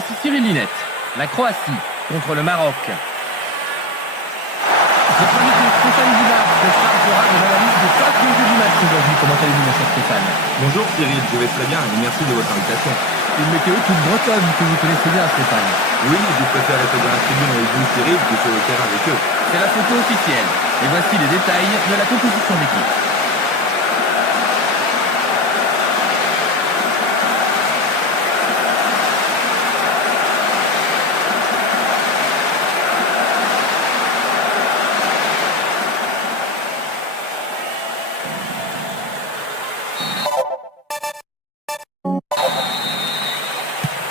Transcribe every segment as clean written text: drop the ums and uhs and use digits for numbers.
ici Cyril Linette. La Croatie contre le Maroc. Notre invité Stéphane Guibard se chargera de l'analyse des 5 jeux du match aujourd'hui. Comment allez-vous, mon cher Stéphane? Bonjour Cyril, je vais très bien et merci de votre invitation. Une météo toute bretonne que vous connaissez bien, Stéphane. Oui, je préfère être dans la tribune avec vous Cyril que sur le terrain avec eux. C'est la photo officielle. Et voici les détails de la composition d'équipe.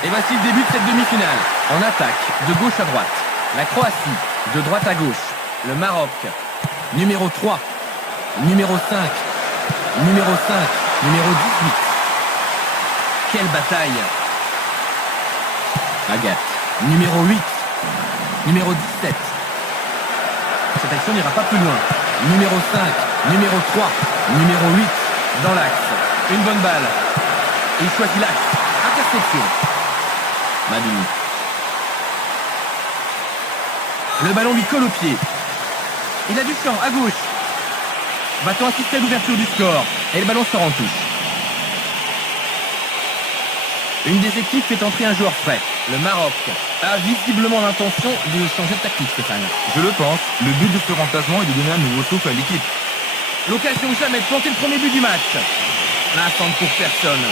Et voici le début de cette demi-finale. En attaque, de gauche à droite. La Croatie, de droite à gauche. Le Maroc, numéro 3, numéro 5, numéro 5, numéro 18. Quelle bataille! Agathe, numéro 8, numéro 17. Cette action n'ira pas plus loin. Numéro 5, numéro 3, numéro 8, dans l'axe. Une bonne balle. Il choisit l'axe. Interception. Madini. Le ballon lui colle au pied. Il a du champ à gauche. Va-t-on assister à l'ouverture du score? Et le ballon sort en touche. Une des équipes fait entrer un joueur frais. Le Maroc a visiblement l'intention de changer de tactique, Stéphane. Je le pense, le but de ce remplacement est de donner un nouveau souffle à l'équipe. L'occasion jamais de planter le premier but du match. Un centre pour personne.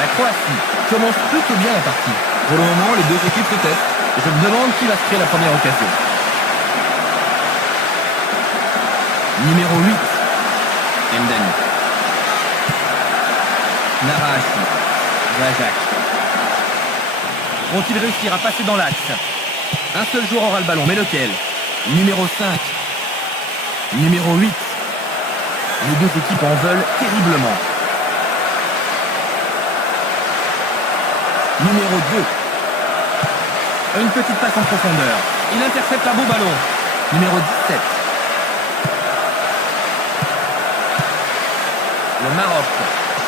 La Croatie commence plutôt bien la partie. Pour le moment, les deux équipes se testent. Je me demande qui va se créer la première occasion. Numéro 8. Mden. Narahashi. Zajak. Vont-ils réussir à passer dans l'axe? Un seul joueur aura le ballon, mais lequel? Numéro 5. Numéro 8. Les deux équipes en veulent terriblement. Numéro 2. Une petite passe en profondeur. Il intercepte un beau ballon. Numéro 17. Le Maroc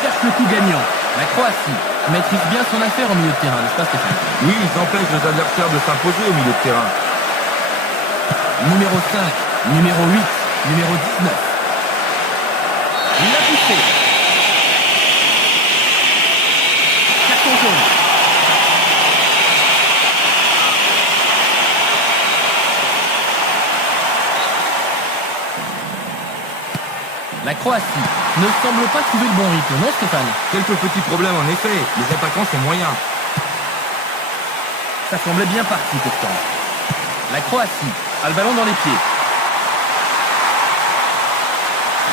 cherche le coup gagnant. La Croatie maîtrise bien son affaire au milieu de terrain, n'est-ce pas, Stéphane? Oui, ils empêchent les adversaires de s'imposer au milieu de terrain. Numéro 5, numéro 8, numéro 19. Il l'a poussé. Carton jaune. La Croatie ne semble pas trouver le bon rythme, non Stéphane? Quelques petits problèmes en effet, les attaquants sont moyens. Ça semblait bien parti pourtant. La Croatie a le ballon dans les pieds.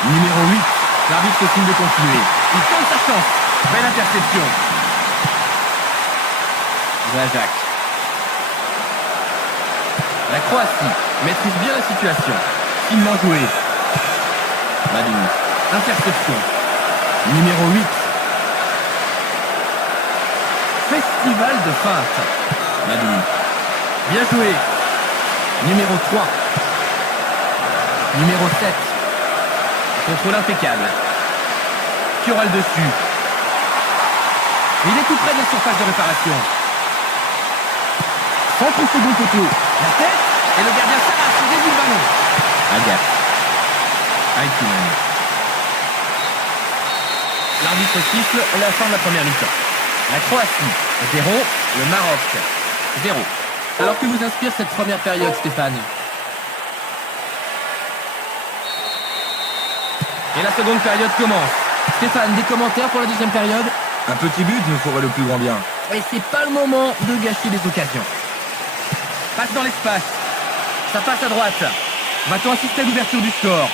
Numéro 8, l'arbitre signe de continuer. Il tente sa chance. Belle interception. Zajak. La Croatie maîtrise bien la situation. Finement joué. Madini. Interception. Numéro 8. Festival de feinte. Madini. Bien joué. Numéro 3. Numéro 7. Contrôle impeccable. Qui aura le dessus? Il est tout près de la surface de réparation. Centre au second poteau. La tête. Et le gardien s'arrache et dévie le ballon. Agathe. Aikinen. L'arbitre siffle la fin de la première mi-temps. La Croatie, 0. Le Maroc, 0. Alors que vous inspire cette première période, Stéphane? Et la seconde période commence. Stéphane, des commentaires pour la deuxième période? Un petit but nous ferait le plus grand bien. Et c'est pas le moment de gâcher les occasions. Passe dans l'espace. Ça passe à droite. Va-t-on assister à l'ouverture du score?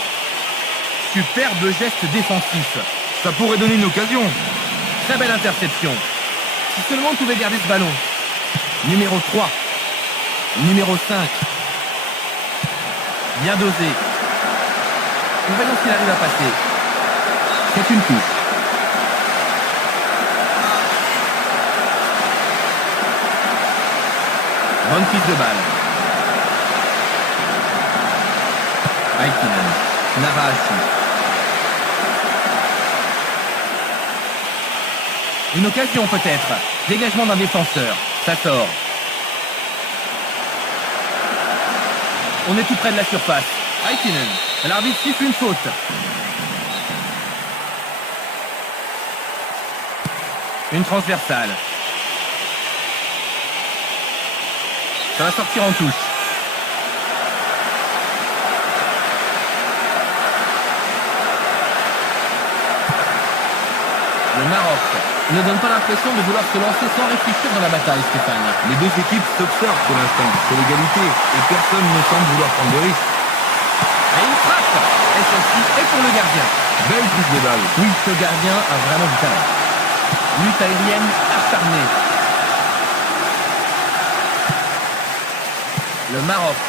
Superbe geste défensif. Ça pourrait donner une occasion. Très belle interception. Si seulement on pouvait garder ce ballon. Numéro 3. Numéro 5. Bien dosé. Nous voyons s'il arrive à passer. C'est une touche. Bonne prise de balle. Aikinen. Narahashi. Une occasion peut-être. Dégagement d'un défenseur. Ça sort. On est tout près de la surface. Aikinen. L'arbitre siffle une faute. Une transversale. Ça va sortir en touche. Le Maroc ne donne pas l'impression de vouloir se lancer sans réfléchir dans la bataille, Stéphane. Les deux équipes s'observent pour l'instant. C'est l'égalité et personne ne semble vouloir prendre de risques. Et il frappe. Et celle-ci est pour le gardien. Belle prise de balle. Oui, ce gardien a vraiment du talent. Lutte aérienne acharnée. Le Maroc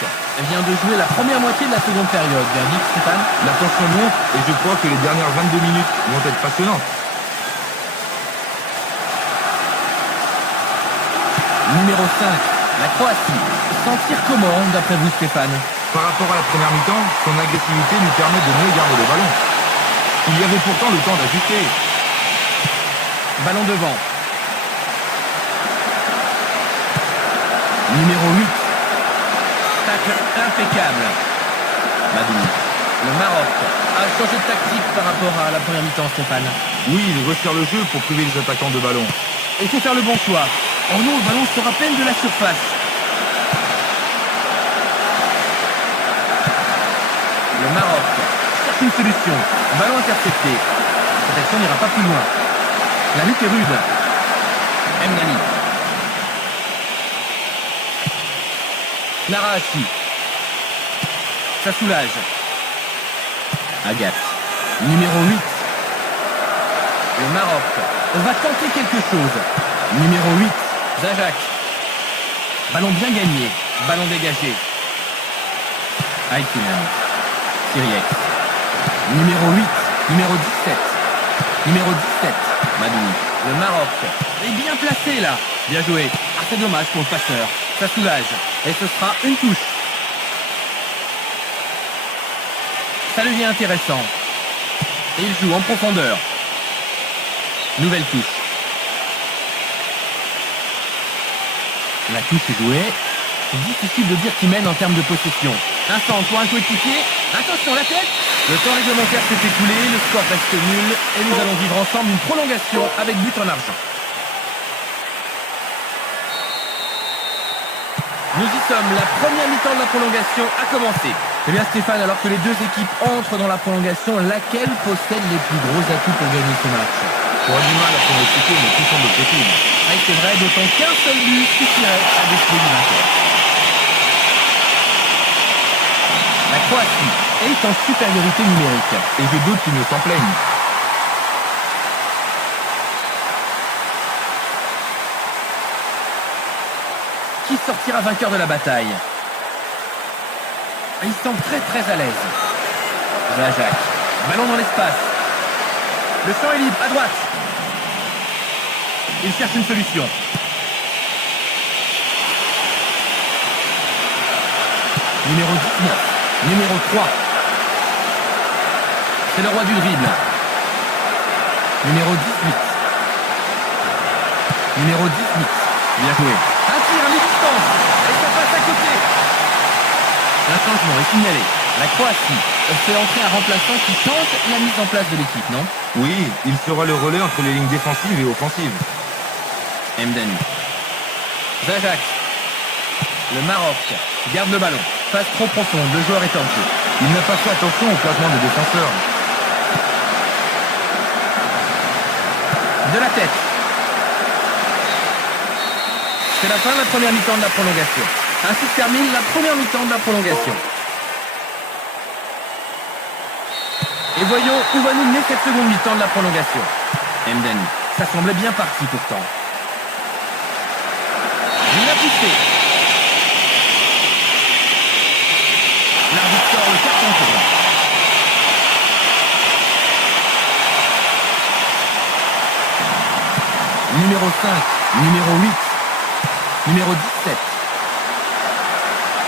vient de jouer la première moitié de la seconde période. Verdict, Stéphane? La tension monte et je crois que les dernières 22 minutes vont être passionnantes. Numéro 5, la Croatie. Sentir comment, d'après vous, Stéphane? Par rapport à la première mi-temps, son agressivité lui permet de mieux garder le ballon. Il y avait pourtant le temps d'ajuster. Ballon devant. Numéro 8. Tacle impeccable. Madoumi. Le Maroc a changé de tactique par rapport à la première mi-temps, Stéphane. Oui, il resserre le jeu pour priver les attaquants de ballon. Et il faut faire le bon choix. Oh non, le ballon sort à peine de la surface. Le Maroc cherche une solution. Ballon intercepté. Cette action n'ira pas plus loin. La lutte est rude. Mnani. Narahashi. Ça soulage. Agathe. Numéro 8. Le Maroc va tenter quelque chose. Numéro 8. Zajac. Ballon bien gagné. Ballon dégagé. Aikinen. Syriek. Numéro 8. Numéro 17. Numéro 17. Madoumi. Le Maroc est bien placé là. Bien joué. Ah, c'est dommage pour le passeur. Ça soulage. Et ce sera une touche. Ça devient intéressant. Et il joue en profondeur. Nouvelle touche. La touche est jouée. Difficile de dire qui mène en termes de possession. Instant pour un coéquipier. Attention la tête. Le temps réglementaire s'est écoulé. Le score reste nul. Et nous allons vivre ensemble une prolongation avec but en argent. Nous y sommes. La première mi-temps de la prolongation a commencé. Eh bien Stéphane, alors que les deux équipes entrent dans la prolongation, laquelle possède les plus gros atouts pour gagner ce match? On a du mal à pronostiquer, mais tout semble possible. Oui, c'est vrai, d'autant qu'un seul but suffirait à décider du vainqueur. La Croatie est en supériorité numérique. Et je doute qu'ils ne s'en plaignent. Qui sortira vainqueur de la bataille? Il semble très à l'aise. Zajac. Ballon dans l'espace. Le champ est libre, à droite. Il cherche une solution. Numéro 19. Numéro 3. C'est le roi du dribble. Numéro 18. Numéro 18. Bien joué. Un tir à mi-distance. Et ça passe à côté. Un changement est signalé. La Croatie fait entrer un remplaçant qui change la mise en place de l'équipe, non? Oui, il sera le relais entre les lignes défensives et offensives. Mdani. Zajac. Le Maroc garde le ballon. Passe trop profonde, le joueur est hors jeu. Il n'a pas fait attention au placement des défenseurs. De la tête. C'est la fin de la première mi-temps de la prolongation. Ainsi se termine la première mi-temps de la prolongation. Et voyons où va nous mener cette seconde mi-temps de la prolongation. Mdani. Ça semblait bien parti pourtant. Il a poussé. L'arbitre sort le carton jaune. Numéro 5, numéro 8, numéro 17.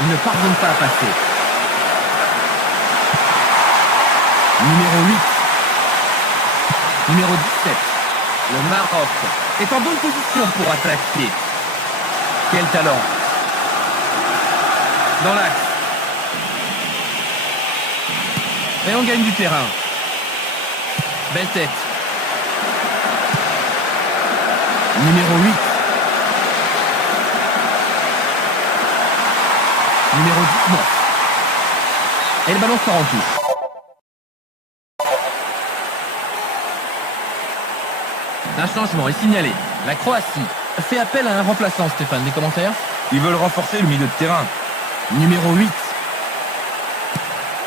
Ils ne parviennent pas à passer. Numéro 8. Numéro 17. Le Maroc est en bonne position pour attaquer. Quel talent. Dans l'axe. Et on gagne du terrain. Belle tête. Numéro 8. Numéro 19. Et le ballon sort en touche. Un changement est signalé. La Croatie fait appel à un remplaçant, Stéphane. Des commentaires? Ils veulent renforcer le milieu de terrain. Numéro 8.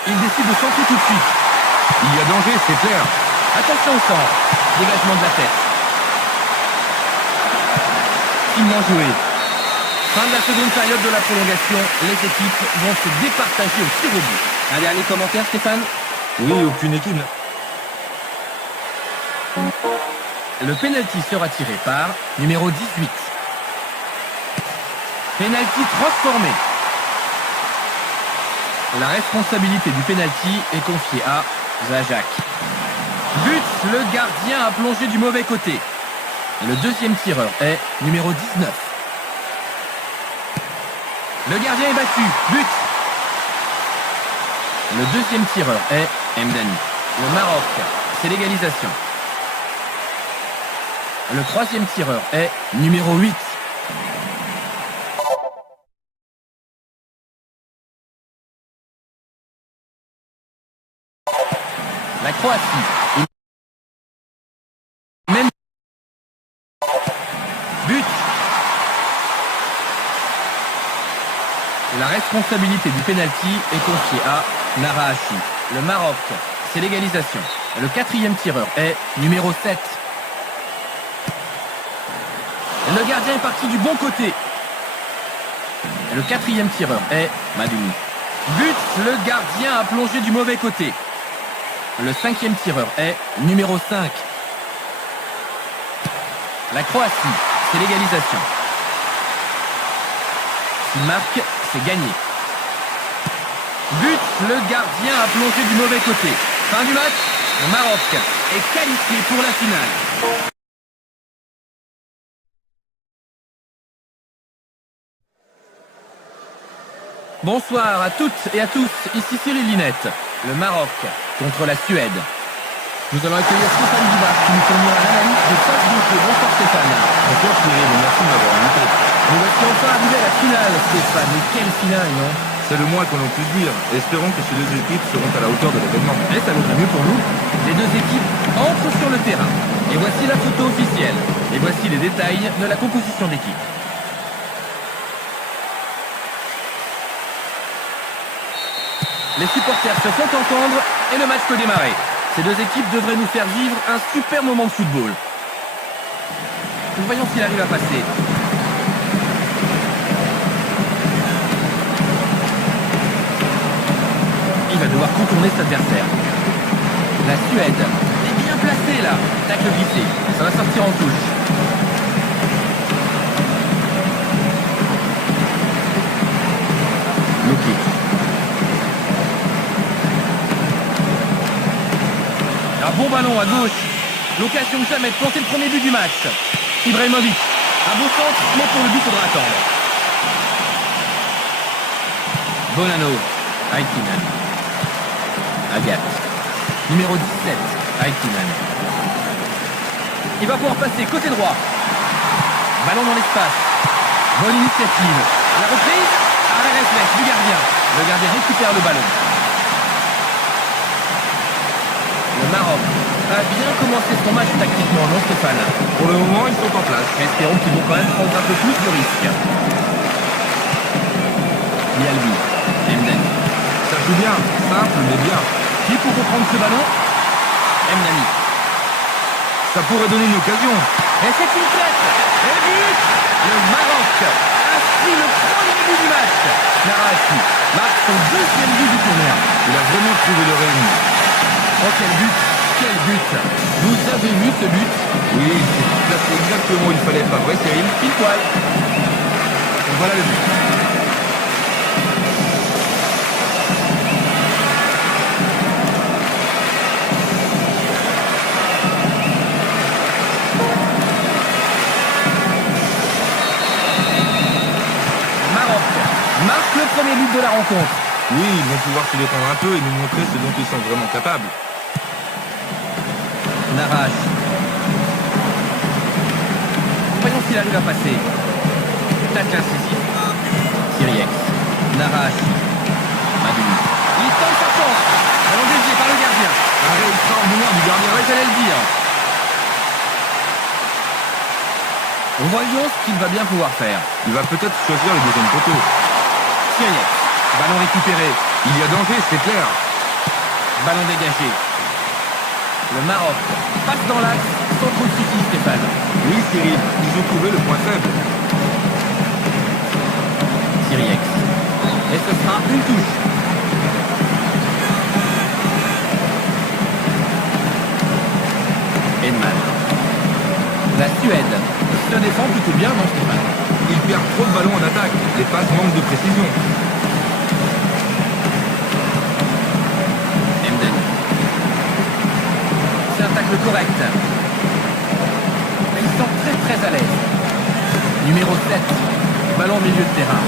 Il décide de centrer tout de suite. Il y a danger, c'est clair. Attention au centre. Dégagement de la tête. Finement joué. Fin de la seconde période de la prolongation. Les équipes vont se départager au tir au but. Un dernier commentaire, Stéphane? Oui, aucune équipe. Le pénalty sera tiré par numéro 18. Pénalty transformé. La responsabilité du pénalty est confiée à Zajac. But, le gardien a plongé du mauvais côté. Le deuxième tireur est numéro 19. Le gardien est battu. But. Le deuxième tireur est Mdani. Le Maroc, c'est l'égalisation. Le troisième tireur est numéro 8. La Croatie. Même but. La responsabilité du pénalty est confiée à Narahachi. Le Maroc, c'est l'égalisation. Le quatrième tireur est numéro 7. Le gardien est parti du bon côté. Le quatrième tireur est Madoumi. But, le gardien a plongé du mauvais côté. Le cinquième tireur est numéro 5. La Croatie, c'est l'égalisation. S'il marque, c'est gagné. But, le gardien a plongé du mauvais côté. Fin du match, le Maroc est qualifié pour la finale. Bonsoir à toutes et à tous, ici Cyril Linette. Le Maroc contre la Suède. Nous allons accueillir Stéphane Dubas qui nous fournira l'analyse des phases de jeu. Bonsoir Stéphane. Bonsoir Cyril, merci de m'avoir invité. Nous voici enfin arrivés à la finale Stéphane. Mais quelle finale, non? C'est le moins que l'on puisse dire. Espérons que ces deux équipes seront à la hauteur de l'événement. Et ça vaudrait mieux pour nous. Les deux équipes entrent sur le terrain. Et voici la photo officielle. Et voici les détails de la composition d'équipe. Les supporters se font entendre et le match peut démarrer. Ces deux équipes devraient nous faire vivre un super moment de football. Nous voyons s'il arrive à passer. Il va devoir contourner cet adversaire. La Suède est bien placée là. Tacle glissé. Ça va sortir en touche. Lukic. Un bon ballon à gauche. L'occasion de jamais de planter le premier but du match. Ibrahimovic. Un beau centre, mais pour le but, il faudra attendre. Bonanno. Aikinen. Agathe. Numéro 17. Aikinen. Il va pouvoir passer côté droit. Ballon dans l'espace. Bonne initiative. La reprise. Arrêt réflexe du gardien. Le gardien récupère le ballon. Le Maroc a bien commencé son match tactiquement, non Stéphane? Pour le moment, ils sont en place. Espérons qu'ils vont quand même prendre un peu plus de risques. Yalbi, Mdani. Ça joue bien, simple mais bien. Qui pour reprendre ce ballon? Mdani. Ça pourrait donner une occasion. Et c'est une tête. Et but. Le Maroc inscrit le premier but du match. Narahachi marque son deuxième but du tournoi. Il a vraiment trouvé le réuni. Oh quel but. Quel but. Vous avez vu ce but? Oui, c'est placé exactement où il fallait, pas vrai Cyril? Pile poil. Voilà le but. de la rencontre. Oui, ils vont pouvoir se détendre un peu et nous montrer ce dont ils sont vraiment capables. Narache. Voyons s'il arrive à passer. Tacle incisif. Siriex. Narache. Madoumi. Il tente sa chance. Ballon dévié par le gardien. Arrêt extraordinaire du gardien. Ouais, j'allais le dire. Voyons ce qu'il va bien pouvoir faire. Il va peut-être choisir le deuxième poteau. Siriex. Ballon récupéré. Il y a danger, c'est clair. Ballon dégagé. Le Maroc passe dans l'axe sans trop de soucis, Stéphane. Oui, Cyril, ils ont trouvé le point faible. Siriex. Et ce sera une touche. Edman. La Suède se défend plutôt bien, non, Stéphane? Il perd trop de ballons en attaque. Les passes manquent de précision. Emden. C'est un tacle correct. Ils sont très à l'aise. Numéro 7. Ballon au milieu de terrain.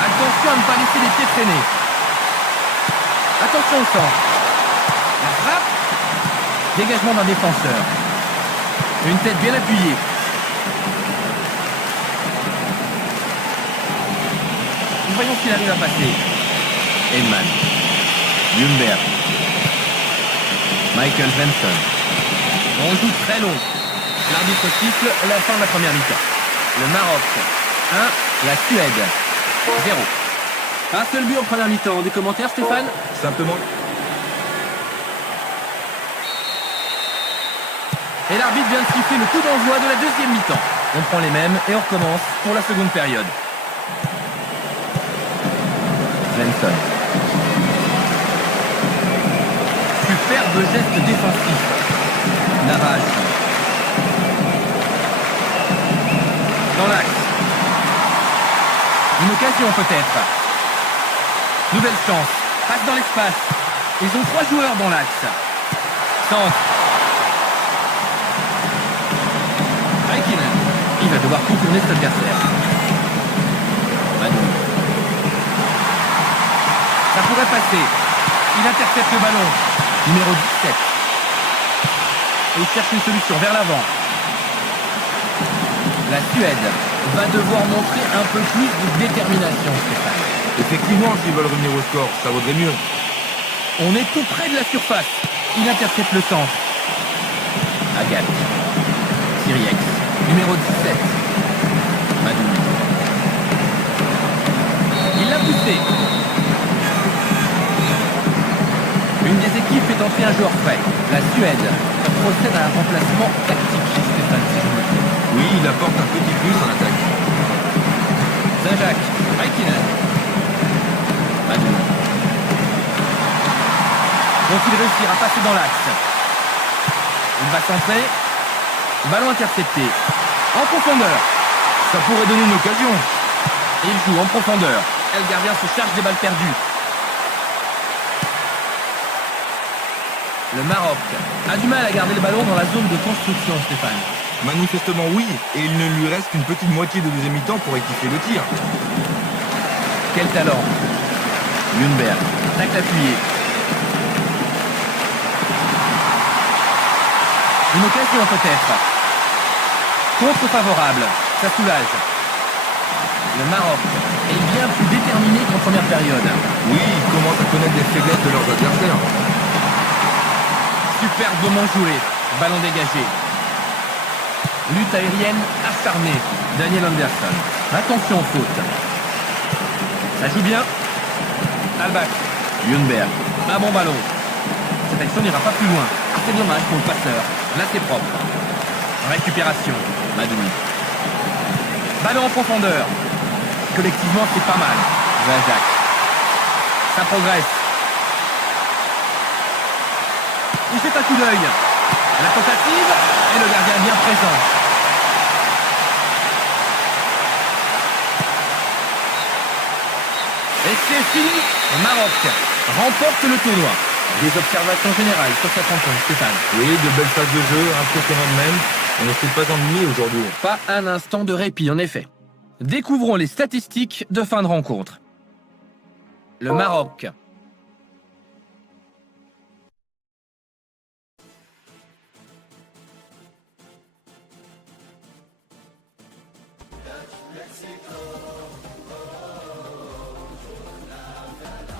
Attention à ne pas laisser les pieds traîner. Attention au centre. La frappe. Dégagement d'un défenseur. Une tête bien appuyée. Voyons s'il arrive à passer. Edman. Ljungberg. Michael Svensson. On joue très long. L'arbitre siffle la fin de la première mi-temps. Le Maroc 1, la Suède 0. Un seul but en première mi-temps. Des commentaires, Stéphane? Simplement. Et l'arbitre vient de siffler le coup d'envoi de la deuxième mi-temps. On prend les mêmes et on recommence pour la seconde période. Svensson. Superbe geste défensif. Narache. Dans l'axe. Une occasion peut-être. Nouvelle chance. Passe dans l'espace. Ils ont 3 joueurs dans l'axe. Centre. Aikinen. Il va devoir contourner cet adversaire. Madoumi. Ça pourrait passer. Il intercepte le ballon. Numéro 17. Et il cherche une solution vers l'avant. La Suède va devoir montrer un peu plus de détermination, Stéphane. Effectivement, s'ils veulent revenir au score, ça vaudrait mieux. On est tout près de la surface. Il intercepte le centre. Agathe. Siriex. Numéro 17. Madoumi. Il l'a poussé. Une des équipes est entrée un joueur frais. La Suède procède à un remplacement tactique, Stéphane, si je me trompe. Oui, il apporte un petit plus en attaque. Zajac. Aikinen. Madoumi. Vont-ils réussir à passer dans l'axe? Il va centrer. Ballon intercepté. En profondeur. Ça pourrait donner une occasion. Et il joue en profondeur. Et le gardien se charge des balles perdues. Le Maroc a du mal à garder le ballon dans la zone de construction, Stéphane. Manifestement oui, et il ne lui reste qu'une petite moitié de deuxième mi-temps pour rectifier le tir. Quel talent. Ljungberg. Tacle appuyé. Une occasion peut-être. Contre favorable. Ça soulage. Le Maroc est bien plus déterminé qu'en première période. Oui, ils commencent à connaître les faiblesses de leurs adversaires. Superbement joué. Ballon dégagé. Lutte aérienne acharnée. Daniel Anderson. Attention aux fautes. Ça joue bien. Albach. Ljungberg. Un bon ballon. Cette action n'ira pas plus loin. C'est dommage pour le passeur. Là c'est propre. Récupération. Madoumi. Ballon en profondeur. Collectivement c'est pas mal. Zajac. Ça progresse. Il fait un coup d'œil. La tentative et le gardien bien présent. Et c'est fini. Le Maroc remporte le tournoi. Des observations générales sur cette rencontre, Stéphane. Oui, de belles phases de jeu, impressionnantes même. On ne s'est pas ennuyé aujourd'hui. Pas un instant de répit, en effet. Découvrons les statistiques de fin de rencontre. Le Maroc.